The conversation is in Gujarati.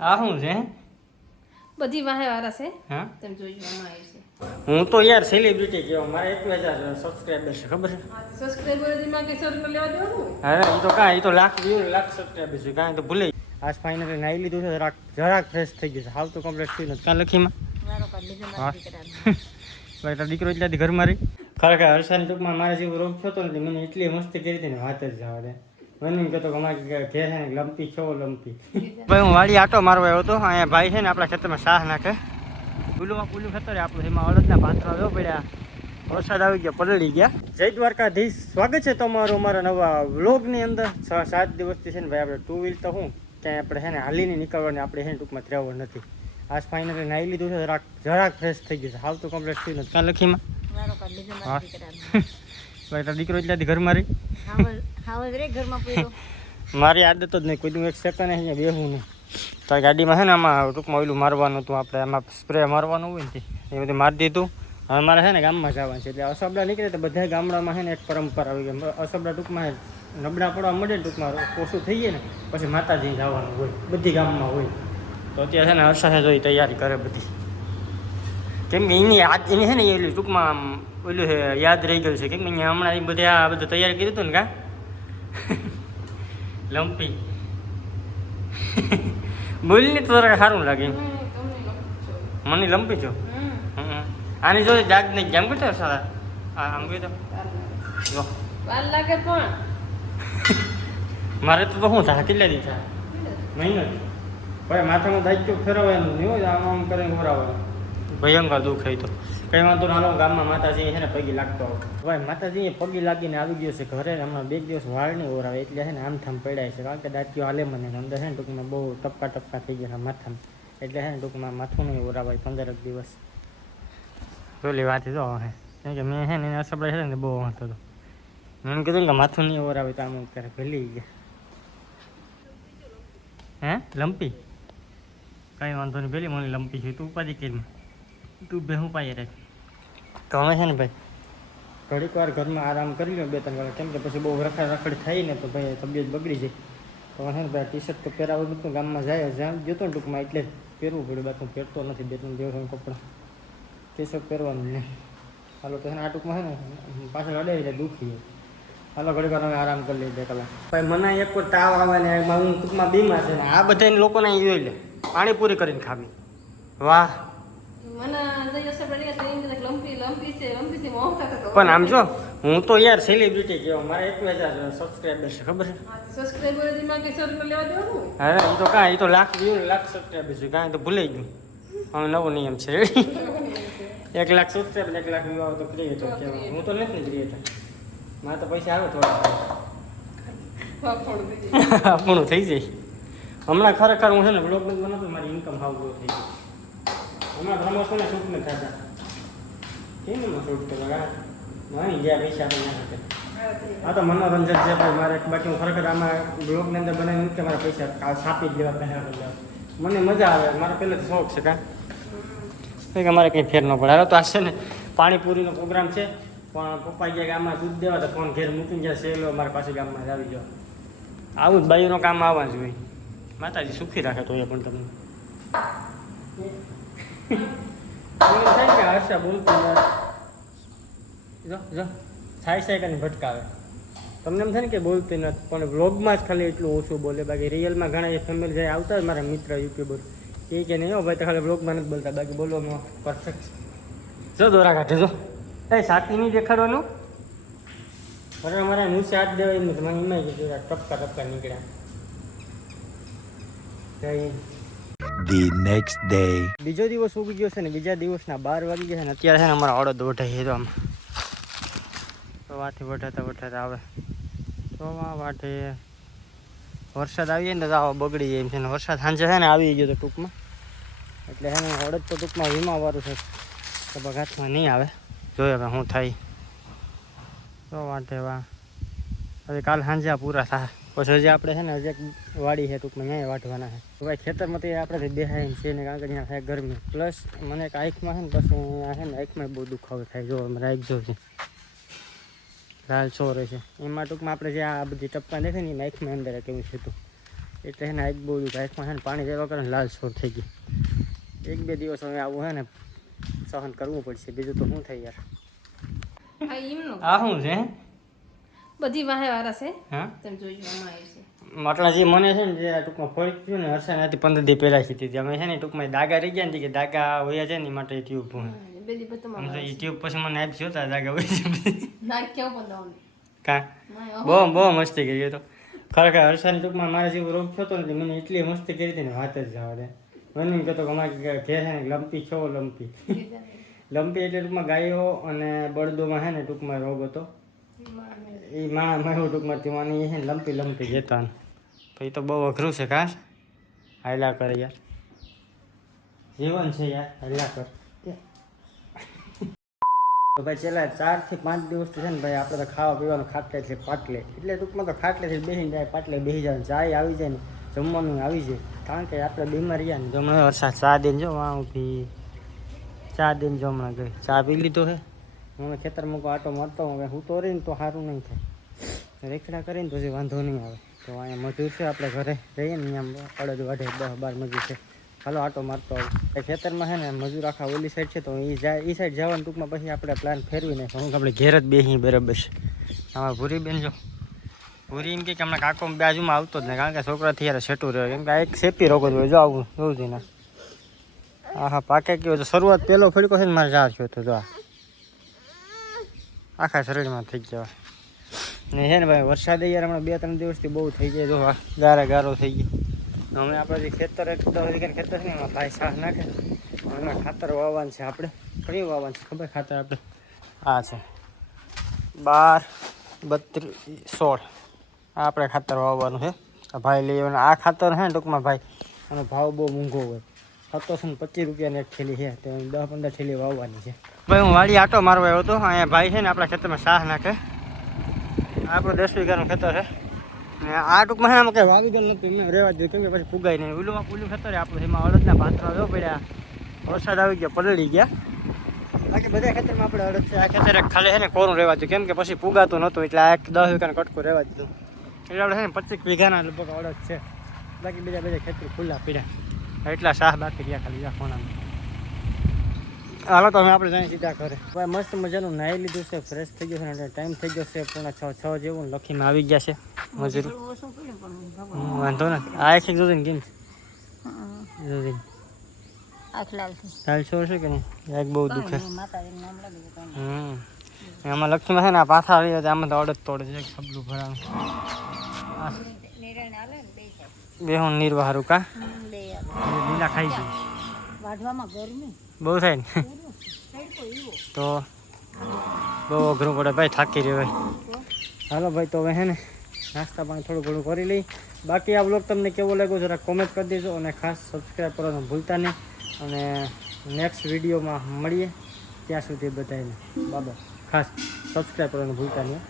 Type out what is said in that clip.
આ શું છે? બધી વાહે વાળા છે હા? તમે જોઈ આમાં આવી છે. હું તો યાર સેલિબ્રિટી કહેવા મારા એક હજાર સબસ્ક્રાઈબર છે ખબર છે? માં કે લેવા અરે એ તો કાંઈ એ તો લાખ વ્યૂ લાખ સબસ્ક્રાઈબર છે કાંઈ તો ભૂલે. આજ ફાઇનલી નાઈ લીધું છે જરાક જરાક ફ્રેશ થઈ ગયું છે. હાલ તો કમ્પ્લીટ થયું નથી. કાં લખીમાં મારો. ભાઈ દીકરો એટલાથી ઘરમાં રહી? ખરેખર હર્ષાની ટૂંકમાં મારા જેવો રોગ થતો નથી. મને એટલી મસ્તી કરી હતી ને વાત જ જવા દે. મને કહેતો કે અમારે ઘેર છે લંપી છો લંપી. ભાઈ હું વાળી આટો મારવા આવ્યો હતો. અહીંયા ભાઈ છે ને આપણા ખેતરમાં શાહ નાખે. પુલુમાં પુલું ખેતર આપણું. એમાં અડદના પાત્ર આવ્યો પડ્યા. વરસાદ આવી ગયો પલળી ગયા. જય દ્વારકાધીશ. સ્વાગત છે તમારું અમારા નવા વ્લોગની અંદર. છ સાત દિવસથી છે ને ભાઈ આપણે ટુ વ્હીલ તો હું ક્યાંય આપણે છે ને હાલીને નીકળવાની આપણે છે ને ટૂંકમાં ત્રેવડ નથી. આજ ફાઇનલી નાહી લીધું છે જરાક જરાક ફ્રેશ થઈ ગયું છે. હાલ તો કમ્પ્લીટ થયું નથી. ક્યાં લખીમાં. હા. ભાઈ દીકરો એટલાથી ઘરમાં રહી? મારી આદત જ નહીં કોઈ દિવસ એક સેકન્ડ અહીંયા બેહું નહીં. તો ગાડીમાં છે ને આમાં ટૂંકમાં ઓલું મારવાનું હતું, આપણે આમાં સ્પ્રે મારવાનું હોય ને એ બધું મારી દીધું. હવે મારે છે ને ગામમાં જવાનું છે, એટલે અસબડા નીકળે તો બધા ગામડામાં છે ને એક પરંપરા આવી ગઈ અસબડા ટૂંકમાં નબળા પડવા મળે ને ટૂંકમાં ઓછું થઈ જાય ને, પછી માતાજી જવાનું હોય, બધી ગામમાં હોય. તો અત્યારે છે ને હર્ષા જોઈ તૈયારી કરે બધી. કેમ કે એની યાદ, એની છે ને એ ટૂંકમાં ઓલું યાદ રહી ગયું છે. કેમ કે અહીંયા હમણાં એ બધા આ બધું તૈયાર કર્યું હતું ને કા? લંપી. બોલની તો તારે સારું લાગે. મને લંપી છો. આની જોડે જાગ નહીં જેમ કરતો સારા આમ કહી દો જો. લાગે પણ. મારે તો તો શું થાય કેટલા દી થાય મહિનો. ભાઈ માથામાં દાજ્યું ફેરવવાનું. નહીં આમ આમ કરીને ઓરાવાનું ભયંકર દુઃખ તો. કઈ વાંધો ના, હાલો, ગામમાં માતાજી છે ને પગી લાગતો આવો. ભાઈ માતાજી પગી લાગીને આવી ગયો છે ઘરે, હમણાં બે દિવસ વાળ નહીં ઓરાવે એટલે છે ને આમ થામ પડ્યા છે. કારણ કે દાંતીઓ હાલે મને અંદર છે ને ટૂંકમાં બહુ ટપકા ટપકા થઈ ગયા માથામ. એટલે છે ને ટૂંકમાં માથું નહીં ઓરાવાય પંદરક દિવસ. પેલી વાત જો હે કેમ કે મેં છે ને એને અસબડા છે ને બહુ વાંધો હતો. મેં કીધું કે માથું નહીં ઓરાવે તો આમ અત્યારે ભેલી ગયા. હે, લંપી? કાંઈ વાંધો નહીં પેલી મને લંપી છે. તું ઉપાધિ કરી તું ભેહું પાઈ રાખ. તો છે ને ભાઈ? ઘડીક વાર ઘરમાં આરામ કરી લો બે ત્રણ વાર. કેમ કે પછી બહુ રખડ રખડ થાય ને તો ભાઈ તબિયત બગડી જાય. તો છે ને ભાઈ ટી શર્ટ તો પહેરાવું નતું ગામમાં જાય જ્યાં જતો ને ટૂંકમાં એટલે પહેરવું પડ્યું બાકી પહેરતો નથી બે ત્રણ દિવસ કપડાં. ટી શર્ટ પહેરવાનું નહીં. હાલો તો છે ને આ ટૂંકમાં છે ને પાછળ અડાવી જાય દુખી જાય હાલો ઘડીક વાર અમે આરામ કરી લઈએ બે કલાક. ભાઈ મને એક વાર તાવ આવે ને હું ટૂંકમાં બીમાર છે આ બધા લોકોને જોઈ લે. પાણીપુરી કરીને ખાવી. વાહ. પણ આમ જો હું તો યાર સેલિબ્રિટી કહેવાય. મારા એક હજાર સબસ્ક્રાઈબર છે ખબર છે? અરે એ તો કાંઈ એ તો લાખ વ્યૂ લાખ સબસ્ક્રાઈબર છે. કાંઈ તો ભૂલાઈ ગયું. હવે નવો નિયમ છે. એક લાખ સબસ્ક્રાઈબર એક લાખ વ્યૂ આવે તો ક્રિએટર કહેવાય. હું તો નથી ક્રિએટર મારે તો પૈસા આવે થોડા. આપણું થઈ જાય. હમણાં ખરેખર હું છે ને બ્લોગ બંધ બનાવતો મારી ઇન્કમ હાવ ગ્રો થઈ ગઈ. હમણાં પ્રમોશન શૂટ નથી થતા કેમ એમાં શૂટ કરવા માની ગયા પૈસા આપણે ના થતા હા તો મનોરંજન છે ભાઈ, મારે બાકી હું ખરેખર આમાં બ્લોગની અંદર બનાવી કે મારા પૈસા આ છાપી જ લેવા પૈસા લેવા. મને મજા આવે, મારા પહેલેથી શોખ છે કાં કે અમારે કંઈ ફેર ન પડે. હાલો, તો આ છે ને પાણીપુરીનો પ્રોગ્રામ છે. પણ પપ્પા ગયા ગામમાં દૂધ દેવા તો ફોન ઘેર મૂકીને જાય સેલો મારા પાસે ગામમાં જ આવી જાઓ આવું જ બાયુનું કામ આવવા જોઈએ માતાજી સુખી રાખે તો એ પણ તમને. હર્ષા બોલતી નથી જો જો. થાય છે ભટકાવે. તમને એમ થાય ને કે બોલતી નથી પણ વ્લોગમાં જ ખાલી એટલું ઓછું બોલે. બાકી રિયલમાં ઘણા એ ફેમિલી જાય આવતા હોય મારા મિત્ર યુટ્યુબર, એ કે નહીં, હો ભાઈ, તો ખાલી વ્લોગમાં નથી બોલતા. બાકી બોલવામાં પરફેક્ટ જો, દોરા કાઢે, જો. એ સાથી નહીં દેખાડવાનું. અરે મારા નીચે હાથ દેવાય મને એમાં કીધું ટપકા ટપકા નીકળ્યા. જય the નેક્સ્ટ ડે બીજો દિવસ ઉગી ગયો છે ને બીજા દિવસના બાર વાગી ગયા છે ને અત્યારે છે ને અમારા ઓળો દોઢાઈ છે તો આમ. સવારથી વઢાતા વઢાતા આવે. સવા વાટે વરસાદ આવી જાય ને તો આવા બગડી જાય એમ છે ને વરસાદ સાંજે છે ને આવી ગયો તો ટૂંકમાં. એટલે છે ને હળદ તો ટૂંકમાં વીમાવાળું છે. તો બગાતમાં નહીં આવે. જોઈએ હવે શું થાય. તો વાટે વાહ હવે કાલ સાંજે પૂરા થાય. પછી હજી આપણે છે ને હજી એક વાડી છે ટૂંકમાં ત્યાં વાઢવાના છે. ભાઈ ખેતરમાં તો આપણે બેહાય છે ને કારણ કે ત્યાં થાય ગરમી. પ્લસ મને એક આંખમાં છે ને પછી અહીંયા છે ને આંખમાં બહુ દુખાવો થાય જો મારે આંખ જો છે. લાલ છો રહે છે. એમાં ટૂંકમાં આપણે જે આ બધી ટપકા દેખાય ને એમાં આંખમાં અંદર કેવું છે તું. એટલે એને આંખ બહુ દુખાય. આંખમાં છે ને પાણી દેવા કરે લાલ છોર થઈ ગઈ એક બે દિવસ હવે આવું હે ને સહન કરવું પડશે. બીજું તો શું થાય યાર. આ એમનો આ શું છે? બધી વાહે વારા છે હા? તમે જોઈ આમાં આવી છે. માટલા જે મને છે ને જે આ ટૂંકમાં ફોડી થયું ને હશે ને પંદર દી પહેલાં સીધી. હતી અમે છે ને ટૂંકમાં દાગા રહી ગયા ને કે દાગા હોય છે ને એ માટે ટ્યુબ એ ટ્યુબ પછી મને આપી જોતા દાગા હોય છે કાં? બહુ બહુ મસ્તી કરી તો. ખરેખર હર્ષાની ટૂંકમાં મારા જેવો રોગ થયો હતો ને મને એટલી મસ્તી કરી હતી ને વાત જ જવા દે. મને એમ કહેતો કે અમારે ઘેર છે ને લંપી છો લંપી. લંપી એટલે ટૂંકમાં ગાયો અને બળદોમાં છે ને ટૂંકમાં રોગ હતો. એ માં મારું ટૂંકમાં તેવાની એ છે ને લંપી લંપી જતા એ તો બહુ અઘરું છે કાશ હાયલા કર યાર. જીવન છે યાર હાયલા કર. તો ભાઈ છેલ્લા ચારથી પાંચ દિવસથી છે ને ભાઈ આપણે તો ખાવા પીવાનું ખાટલે છે પાટલે. એટલે ટૂંકમાં તો ખાટલેથી બેસી જાય, પાટલે બેસી જાય ચાય આવી જાય ને જમવાનું આવી જાય. કારણ કે આપણે બીમાર રહ્યા ને. જમણે વરસાદ ચા દઈને જો વાં ઊભી ચા દિન જો હમણાં ગઈ. ચા પી લીધો હે? હું ખેતર મૂકો, આટો મારતો હવે હું તો રહીને તો સારું નહીં થાય. રેખડા કરીને પછી વાંધો નહીં આવે. તો અહીંયા મજૂર છે, આપણે ઘરે રહીએ ને અહીંયા અડદ વાઢે દસ બાર મજૂર છે. હાલો, આટો મારતો આવું. ખેતરમાં છે ને, મજૂર આખા ઓલી સાઈડ છે, તો એ જાય એ સાઈડ જવાનું ટૂંકમાં પછી આપણે પ્લાન ફેરવી નાખો હું આપણે ઘેર જ બેસી બરાબર છે. આમાં ભૂરી બેન જો, ભૂરી એમ કે હમણાં કાકો બાજુમાં આવતો જ નહીં, કારણ કે છોકરાથી યાર છેટું રહ્યો. કેમ કે એક સેપી રોગ જ જો આવું જોઉં ને હા હા પાકે કયો શરૂઆત પહેલો ફડકો છે ને, મારે જાર થયો હતો, જો આ. આખા શરીરમાં થઈ ગયા ને છે ને ભાઈ, વરસાદ યાર હમણાં બે ત્રણ દિવસથી બહુ થઈ જાય જો ગારા ગારો થઈ ગયો. અમે આપણે જે ખેતર ખેતર છે ભાઈ સાહ નાખે. એમાં ખાતર વાવવાનું છે આપણે. કયું વાવવાનું છે ખબર? ખાતર આપણે. આ છે. બાર, બત્રીસ, સોળ. આ આપણે ખાતર વાવવાનું છે. ભાઈ લઈ અને આ ખાતર છે ને ટૂંકમાં ભાઈ એનો ભાવ બહુ મોંઘો હોય. સત્તરસો ને પચીસ રૂપિયાની એક થેલી છે, તો દસ પંદર થેલી વાવવાની છે. ભાઈ, હું વાડી આટો મારવા આવ્યો હતો. અહીંયા ભાઈ છે ને આપણા ખેતરમાં શાહ નાખે. આપણું દસ વીઘાનું ખેતર છે. ને આ ટૂંકમાં આમાં કંઈ વાવી ગયેલું નથી, એમને રહેવા દીધું કેમ કે પછી ફુગાઈ નહીં. ઓલું ઓલું ખેતર આપણું એમાં અડદના પાથરા જો પડ્યા. વરસાદ આવી ગયો, પલળી ગયા. બાકી બધા ખેતરમાં આપણે અડદ છે. આ ખેતર ખાલી છે ને કોરું રહેવા દીધું કેમ કે પછી ફુગાતું નહોતું, એટલે આ એક દસ વીઘાનું કટકું રહેવા દીધું એટલે આપણે છે ને પચીસ વીઘાના લગભગ અડદ છે. બાકી બીજા બધા ખેતર ખુલ્લા પીડ્યા. એટલા શાહ બાકી રહ્યા ખાલી કોણામાં. હાલો તો હવે આપણે જઈએ સીધા ઘરે. ભાઈ મસ્ત મજાનું નાહી લીધું છે ફ્રેશ થઈ ગયું છે અને ટાઈમ થઈ ગયો છે પૂર્ણ છ છ જેવું લખીમાં આવી ગયા છે મજૂર. વાંધો ને આ એક એક જોઈને કેમ છે. જોઈને ચાલ છો છે કે નહીં? એક બહુ દુખે હમ. આમાં લક્ષ્મીમાં છે ને આ પાછા આવી જાય આમાં તો અડદ તોડે છે સબલું ને બે હું નિર્વાહ હારું કા લીલા ખાઈ જાય વાઢવામાં ગરમી? બહુ થાય ને. તો બહુ અઘરું પડે ભાઈ, થાકી રહ્યો ભાઈ હાલો ભાઈ, તો હવે હે ને નાસ્તા પાણી થોડું ઘણું કરી લઈ. બાકી આ બ્લોગ તમને કેવો લાગ્યો જરા કોમેન્ટ કરી દેજો અને ખાસ સબસ્ક્રાઈબ કરવાનું ભૂલતા નહીં. અને નેક્સ્ટ વિડીયોમાં મળીએ. ત્યાં સુધી બધાને બાબા ખાસ સબસ્ક્રાઈબ કરવાનું ભૂલતા નહીં.